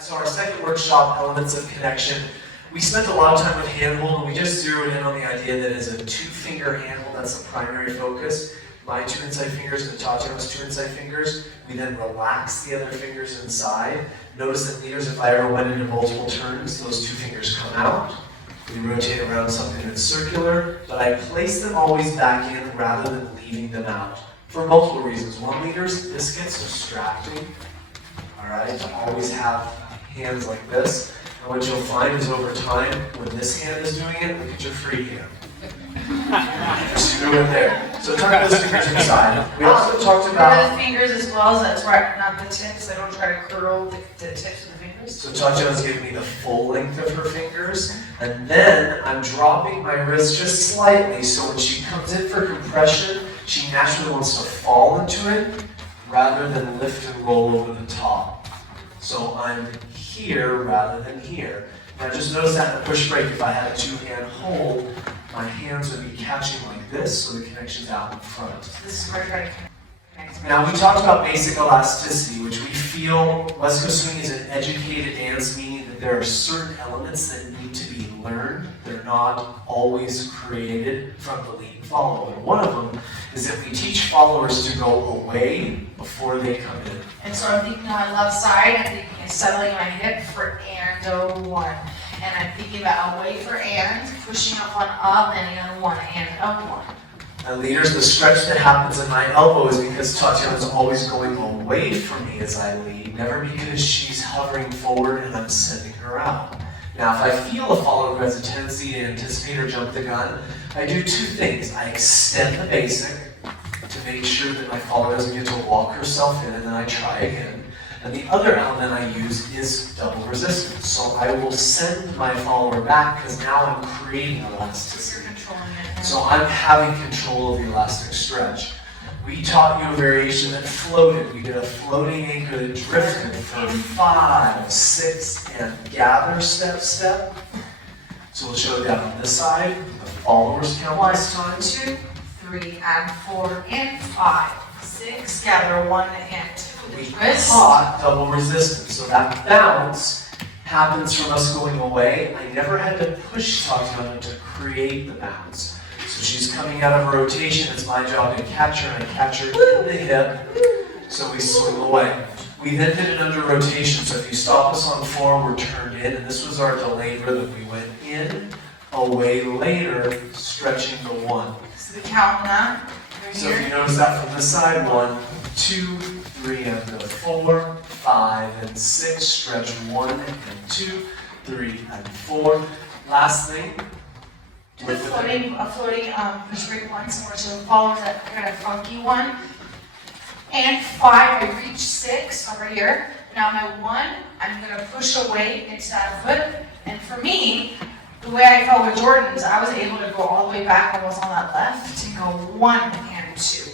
So our second workshop, Elements of Connection, we spent a lot of time with handhold, and we just zeroed in on the idea that as a two-finger handhold, that's the primary focus. My two inside fingers and Tatiana's two inside fingers. We then relax the other fingers inside. Notice that leaders, if I ever went into multiple turns, those two fingers come out. We rotate around something that's circular, but I place them always back in rather than leaving them out. For multiple reasons. One, leaders, this gets distracting. All right, to always have hands like this. And what you'll find is over time, when this hand is doing it, look at your free hand. Just screw it there. So tuck those fingers inside. We also talked about the fingers as well, so that's where not the tips. I don't try to curl the tips of the fingers. So Tatiana's giving me the full length of her fingers, and then I'm dropping my wrist just slightly, so when she comes in for compression, she naturally wants to fall into it rather than lift and roll over the top. So I'm here rather than here. Now just notice that in the push break, if I had a two-hand hold, my hands would be catching like this, so the connection's out in front. This is where I try to connect. Now we talked about basic elasticity, which we feel West Coast Swing is an educated dance, meaning that there are certain elements that need to be learned. They're not always created from the lead and follow. And one of them is that we teach followers to go away before they come in. And so I'm thinking on my left side, I'm thinking of settling my hip for and one. And I'm thinking about away for and, pushing up on up, landing on one, and up one. And leaders, the stretch that happens in my elbow is because Tatiana's always going away from me as I lead, never because she's hovering forward and I'm sending her out. Now, if I feel a follower who has a tendency to anticipate or jump the gun, I do two things. I extend the basic to make sure that my follower doesn't get to walk herself in, and then I try again. And the other element I use is double resistance. So I will send my follower back because now I'm creating elasticity. So I'm having control of the elastic stretch. We taught you a variation that floated. We did a floating anchor that drifted for 5, 6, and gather, step, step. So we'll show that on this side. The followers count this time. 1, 2, 3, and 4, and 5, 6, gather 1 and 2. We taught double resistance. So that bounce happens from us going away. I never had to push Tatiana to create the bounce. So she's coming out of a rotation, it's my job to catch her, and I catch her in the hip, so we swing away. We then did it under rotation, so if you stop us on 4, we're turned in, and this was our delayed rhythm. We went in, away later, stretching the 1. So we count that. So if you notice that from this side, 1, 2, 3, and the 4, 5, and 6, stretch 1 and 2, 3, and 4. Last thing. Do a floating push break one, similar to the followers, that kind of funky one. And 5, I reach 6 over here. Now my 1, I'm going to push away into that foot. And for me, the way I felt with Jordan's, I was able to go all the way back almost on that left to go 1 and 2.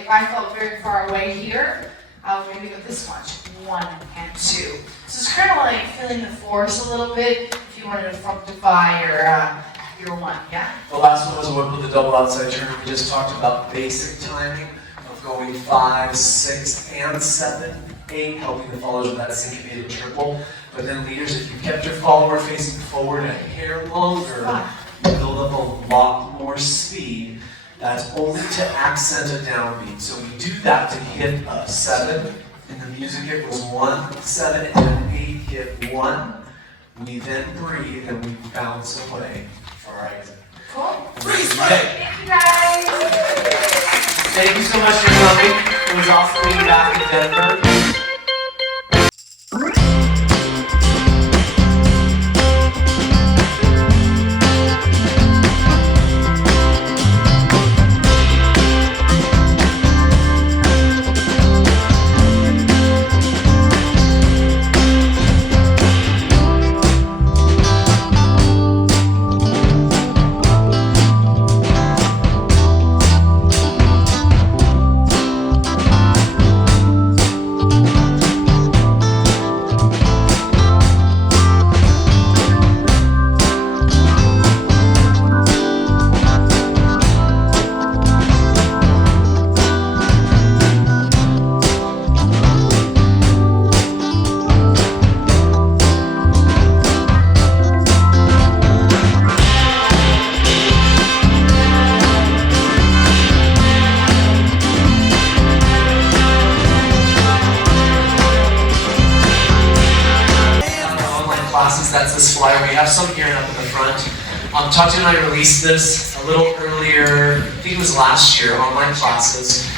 If I felt very far away here, I would maybe go this much, 1 and 2. So it's kind of like feeling the force a little bit if you wanted to fructify your 1, yeah? The last one was a whip with a double outside turn. We just talked about basic timing of going 5, 6, and 7, 8, helping the followers with that syncopated triple. But then leaders, if you kept your follower facing forward a hair longer, you build up a lot more speed. That's only to accent a downbeat. So we do that to hit a 7. In the music it was 1, 7, and 8 hit 1. We then breathe and we bounce away for our exit. Cool. Okay. Thank you guys. Thank you so much for coming. It was awesome being back in Denver. happens, that's this flyer. We have some here and up in the front. Tatiana and I released this a little earlier, I think it was last year, online classes.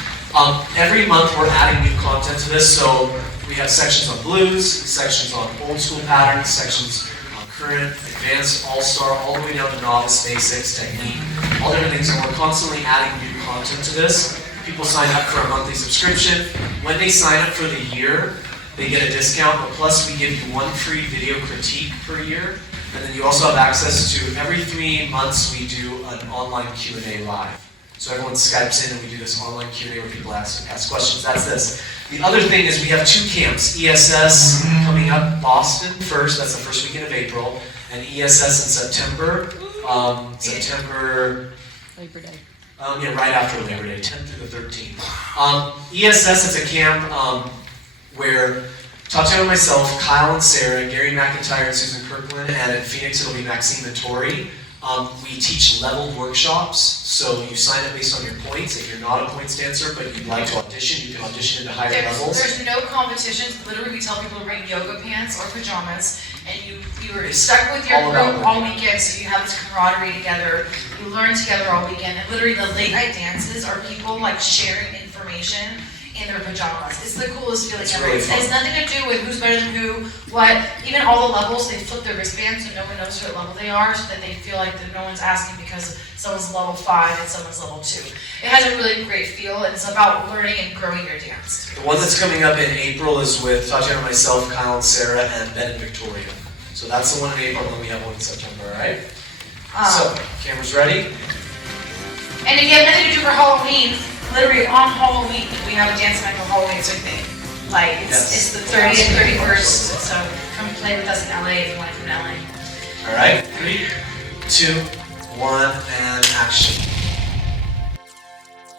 Every month we're adding new content to this, so we have sections on blues, sections on old school patterns, sections on current, advanced, all-star, all the way down to novice, basics, technique, all different things, and we're constantly adding new content to this. People sign up for a monthly subscription. When they sign up for the year, they get a discount, but plus we give you 1 free video critique per year. And then you also have access to, every 3 months we do an online Q&A live. So everyone Skypes in and we do this online Q&A where people ask questions. That's this. The other thing is we have 2 camps. ESS coming up, Boston first, that's the first weekend of April, and ESS in September. Labor Day. Yeah, right after Labor Day, 10th through the 13th. ESS is a camp where Tatiana and myself, Kyle and Sarah, Gary McIntyre and Susan Kirkland, and in Phoenix it'll be Maxine and Tori. We teach leveled workshops, so you sign up based on your points. If you're not a points dancer, but you'd like to audition, you can audition into higher levels. There's no competitions. Literally, we tell people to bring yoga pants or pajamas, and you are stuck with your group all weekend, so you have this camaraderie together. You learn together all weekend, and literally the late night dances are people like sharing information in their pajamas. It's the coolest feeling ever. Really it has nothing to do with who's better than who, what. Even all the levels, they flip their wristbands so no one knows what level they are, so that they feel like that no one's asking because someone's level 5 and someone's level 2. It has a really great feel, and it's about learning and growing your dance. The one that's coming up in April is with Tatiana, myself, Kyle and Sarah, and Ben and Victoria. So that's the one in April, and then we have one in September, alright? So, cameras ready? And if you have nothing to do for Halloween, literally on Halloween, we have a dance night for Halloween, so like it's the 30th and 31st, so come play with us in LA if you want to come to LA. Alright, 3, 2, 1, and action.